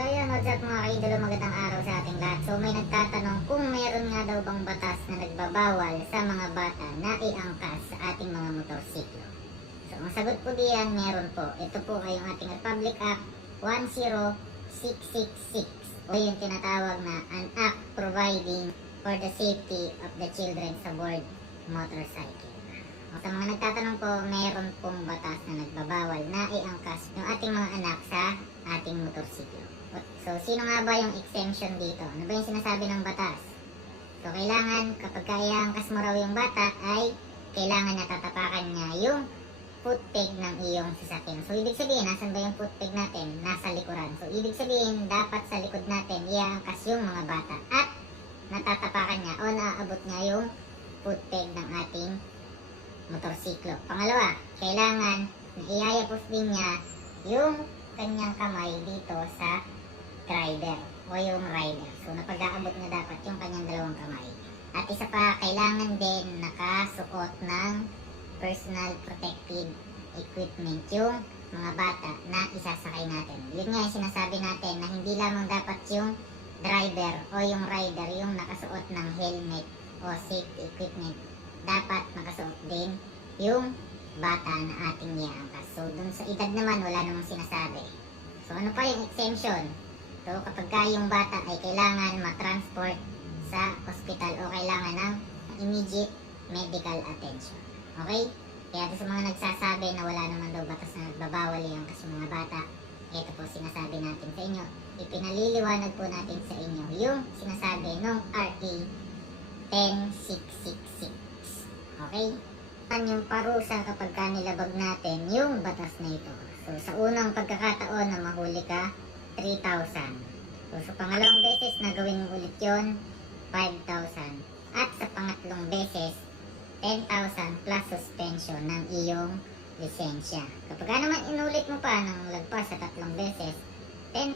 So yun, what's up mga kaidolo, magandang araw sa ating lahat. So may nagtatanong kung meron nga daw bang batas na nagbabawal sa mga bata na iangkas sa ating mga motorsiklo. So ang sagot po diyan, meron po. Ito po ay yung ating Republic Act 10666 o yung tinatawag na an act providing for the safety of the children sa board motorcycle. O, sa mga nagtatanong po, meron pong batas na nagbabawal na iangkas yung ating mga anak sa ating motorsiklo. So, sino nga ba yung exemption dito? Ano ba yung sinasabi ng batas? So, kailangan kapag iangkas mo yung bata ay kailangan na tatapakan niya yung footpeg ng iyong sasakyan. So, ibig sabihin, nasan ba yung footpeg natin? Nasa likuran. So, ibig sabihin, dapat sa likod natin iangkas yung mga bata at natatapakan niya o naaabot niya yung footpeg ng ating motorsiklo. Pangalawa, kailangan na iayapos din niya yung kanyang kamay dito sa driver o yung rider. So, napag-aabot na dapat yung kanyang dalawang kamay. At isa pa, kailangan din nakasuot ng personal protective equipment yung mga bata na isasakay natin. Yun nga yung sinasabi natin na hindi lamang dapat yung driver o yung rider yung nakasuot ng helmet o safety equipment. Dapat nakasuot din yung bata na ating iangkas. So, dun sa edad naman, wala namang sinasabi. So, ano pa yung exemption? So, kapag ka yung bata ay kailangan matransport sa hospital o kailangan ng immediate medical attention. Okay? Kaya sa mga nagsasabi na wala naman daw batas na nagbabawal yung kasi mga bata, ito po sinasabi natin sa inyo. Ipinaliliwanag po natin sa inyo yung sinasabi ng RA 10666. Okay? Yan yung parusa kapag ka nilabag natin yung batas na ito. So, sa unang pagkakataon na mahuli ka, 3,000. So, sa pangalawang beses na gawin mo ulit yun, 5,000. At sa pangatlong beses, 10,000 plus suspension ng iyong lisensya. Kapag ka naman inulit mo pa ng lagpas sa tatlong beses, 10,000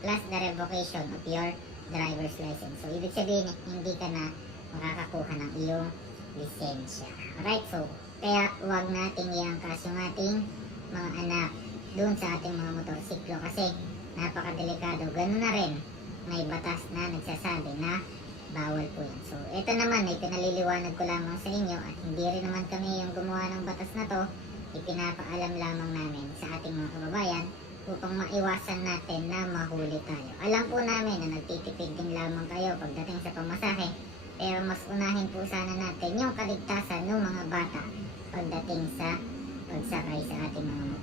plus the revocation of your driver's license. So, ibig sabihin, hindi ka na makakakuha ng iyong lisensya. Alright, so, kaya huwag nating iangkas yung ating mga anak doon sa ating mga motorsiklo kasi napakadelikado. Ganun na rin, may batas na nagsasabi na bawal po yan. So, ito naman ay pinaliliwanag ko lamang sa inyo at hindi rin naman kami yung gumawa ng batas na to. Ipinapaalam lamang namin sa ating mga kababayan upang maiwasan natin na mahuli tayo. Alam po namin na nagtitipid din lamang kayo pagdating sa pamasahe pero mas unahin po sana natin yung kaligtasan ng mga bata pagdating sa pagsakay sa ating mga motor.